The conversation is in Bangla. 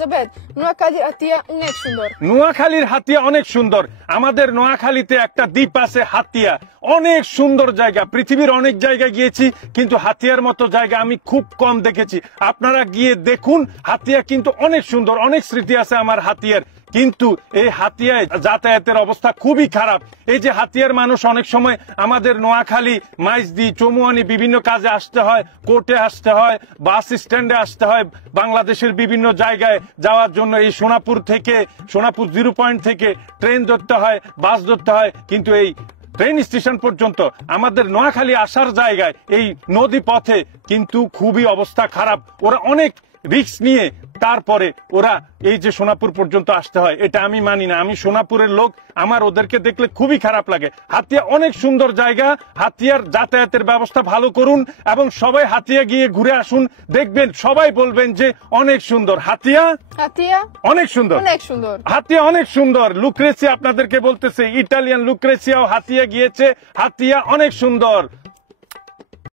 জাবেদ, নোয়াখালীর হাতিয়া অনেক সুন্দর। নোয়াখালীর হাতিয়া অনেক সুন্দর। আমাদের নোয়াখালীতে একটা দ্বীপ আছে হাতিয়া, অনেক সুন্দর জায়গা। পৃথিবীর অনেক জায়গায় গিয়েছি, কিন্তু হাতিয়ার মতো জায়গা আমি খুব কম দেখেছি। আপনারা গিয়ে দেখুন, হাতিয়া কিন্তু অনেক সুন্দর, অনেক স্মৃতি আছে আমার হাতিয়ার। কিন্তু এই হাতিয়ায় যাতায়াতের অবস্থা খুবই খারাপ। এই যে হাতিয়ার মানুষ অনেক সময় আমাদের নোয়াখালী, মাইজদি, চৌমুয়ানি বিভিন্ন কাজে আসতে হয়, কোর্টে আসতে হয়, বাস স্ট্যান্ডে আসতে হয়, বাংলাদেশের বিভিন্ন জায়গায় যাওয়ার জন্য এই সোনাপুর 0 পয়েন্ট থেকে ট্রেন ধরতে হয়, বাস ধরতে হয়। কিন্তু এই ট্রেন স্টেশন পর্যন্ত আমাদের নোয়াখালী আসার জায়গায় এই নদী পথে কিন্তু খুবই অবস্থা খারাপ। ওরা অনেক রিস্ক নিয়ে তারপরে ওরা এই যে সোনাপুর পর্যন্ত আসতে হয়, এটা আমি মানি না। আমি সোনাপুরের লোক, আমার ওদেরকে দেখলে খুবই খারাপ লাগে। হাতিয়া অনেক সুন্দর জায়গা। হাতিয়ার যাতায়াতের ব্যবস্থা ভালো করুন এবং সবাই হাতিয়া গিয়ে ঘুরে আসুন, দেখবেন সবাই বলবেন যে অনেক সুন্দর। হাতিয়া অনেক সুন্দর, অনেক সুন্দর, হাতিয়া অনেক সুন্দর। লুক্রেসিয়া আপনাদেরকে বলতেছে, ইটালিয়ান লুক্রেসিয়াও হাতিয়া গিয়েছে। হাতিয়া অনেক সুন্দর।